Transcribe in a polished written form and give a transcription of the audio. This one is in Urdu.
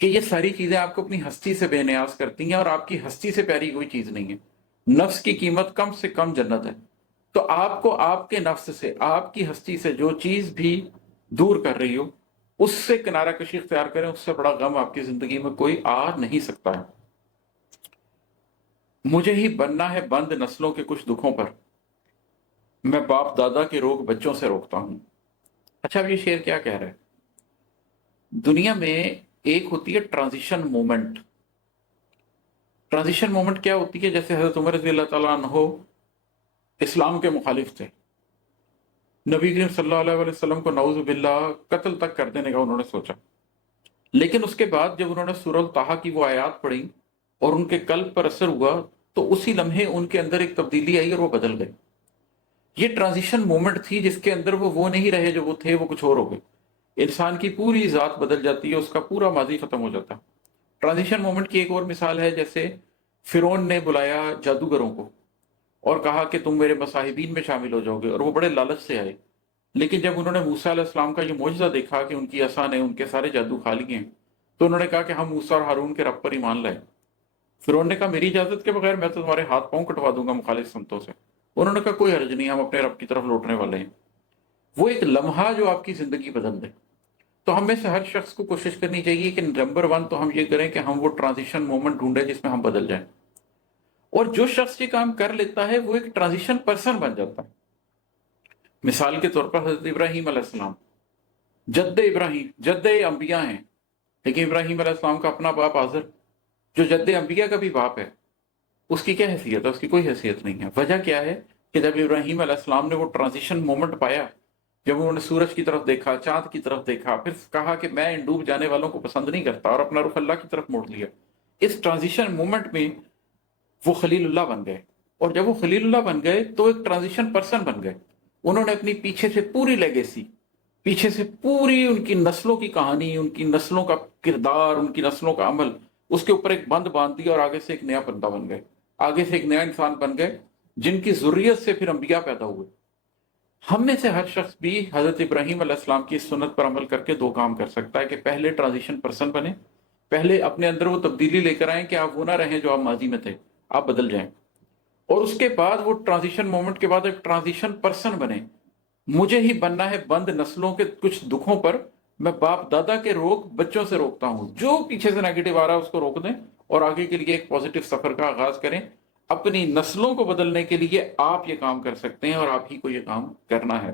کہ یہ ساری چیزیں آپ کو اپنی ہستی سے بے نیاز کرتی ہیں، اور آپ کی ہستی سے پیاری کوئی چیز نہیں ہے۔ نفس کی قیمت کم سے کم جنت ہے۔ تو آپ کو آپ کے نفس سے، آپ کی ہستی سے جو چیز بھی دور کر رہی ہو، اس سے کنارہ کشی اختیار کریں، اس سے بڑا غم آپ کی زندگی میں کوئی آ نہیں سکتا ہے۔ مجھے ہی بننا ہے بند نسلوں کے کچھ دکھوں پر، میں باپ دادا کے روگ بچوں سے روکتا ہوں۔ اچھا، اب یہ شعر کیا کہہ رہا ہے؟ دنیا میں ایک ہوتی ہے ٹرانزیشن مومنٹ۔ ٹرانزیشن مومنٹ کیا ہوتی ہے؟ جیسے حضرت عمر رضی اللہ تعالیٰ عنہ اسلام کے مخالف تھے، نبی کریم صلی اللہ علیہ وسلم کو نعوذ باللہ قتل تک کر دینے کا انہوں نے سوچا، لیکن اس کے بعد جب انہوں نے سورہ طٰہٰ کی وہ آیات پڑھی اور ان کے قلب پر اثر ہوا، تو اسی لمحے ان کے اندر ایک تبدیلی آئی اور وہ بدل گئے۔ یہ ٹرانزیشن مومنٹ تھی جس کے اندر وہ نہیں رہے جو وہ تھے، وہ کچھ اور ہو گئے۔ انسان کی پوری ذات بدل جاتی ہے، اس کا پورا ماضی ختم ہو جاتا ہے۔ ٹرانزیشن مومنٹ کی ایک اور مثال ہے، جیسے فرعون نے بلایا جادوگروں کو اور کہا کہ تم میرے مصاحبین میں شامل ہو جاؤ گے، اور وہ بڑے لالچ سے آئے، لیکن جب انہوں نے موسیٰ علیہ السلام کا یہ معجزہ دیکھا کہ ان کی عصا نے ان کے سارے جادو کھا لیے ہیں، تو انہوں نے کہا کہ ہم موسیٰ اور ہارون کے رب پر ایمان لائے۔ فرعون نے کہا میری اجازت کے بغیر میں تو تمہارے ہاتھ پاؤں کٹوا دوں گا مخالف سمتوں سے۔ انہوں نے کہا کوئی حرج نہیں، ہم اپنے رب کی طرف لوٹنے والے ہیں۔ وہ ایک لمحہ جو آپ کی زندگی بدل دے۔ تو ہم میں سے ہر شخص کو کوشش کرنی چاہیے کہ نمبر 1 تو ہم یہ کریں کہ ہم وہ ٹرانزیشن مومنٹ ڈھونڈیں جس میں ہم بدل جائیں، اور جو شخص یہ کام کر لیتا ہے وہ ایک ٹرانزیشن پرسن بن جاتا ہے۔ مثال کے طور پر حضرت ابراہیم علیہ السلام، جد ابراہیم، جد انبیاء ہیں، لیکن ابراہیم علیہ السلام کا اپنا باپ آزر جو جد انبیاء کا بھی باپ ہے، اس کی کیا حیثیت ہے؟ اس کی کوئی حیثیت نہیں ہے۔ وجہ کیا ہے کہ جب ابراہیم علیہ السلام نے وہ ٹرانزیشن مومنٹ پایا، جب انہوں نے سورج کی طرف دیکھا، چاند کی طرف دیکھا، پھر کہا کہ میں ان ڈوب جانے والوں کو پسند نہیں کرتا، اور اپنا رخ اللہ کی طرف موڑ لیا، اس ٹرانزیشن مومنٹ میں وہ خلیل اللہ بن گئے۔ اور جب وہ خلیل اللہ بن گئے تو ایک ٹرانزیشن پرسن بن گئے۔ انہوں نے اپنی پیچھے سے پوری لیگیسی، پیچھے سے پوری ان کی نسلوں کی کہانی، ان کی نسلوں کا کردار، ان کی نسلوں کا عمل، اس کے اوپر ایک بند باندھ دیا، اور آگے سے ایک نیا بندہ بن گئے، آگے سے ایک نیا انسان بن گئے، جن کی ذریت سے پھر انبیاء پیدا ہوئے۔ ہم میں سے ہر شخص بھی حضرت ابراہیم علیہ السلام کی اس سنت پر عمل کر کے 2 کام کر سکتا ہے کہ پہلے ٹرانزیشن پرسن بنے، پہلے اپنے اندر وہ تبدیلی لے کر آئیں کہ آپ وہ نہ رہیں جو آپ ماضی میں تھے، آپ بدل جائیں، اور اس کے بعد وہ ٹرانزیشن مومنٹ کے بعد ایک ٹرانزیشن پرسن بنے۔ مجھے ہی بننا ہے بند نسلوں کے کچھ دکھوں پر، میں باپ دادا کے روگ بچوں سے روکتا ہوں۔ جو پیچھے سے نیگیٹو آ رہا ہے اس کو روک دیں، اور آگے کے لیے ایک پازیٹو سفر کا آغاز کریں۔ اپنی نسلوں کو بدلنے کے لیے آپ یہ کام کر سکتے ہیں، اور آپ ہی کو یہ کام کرنا ہے۔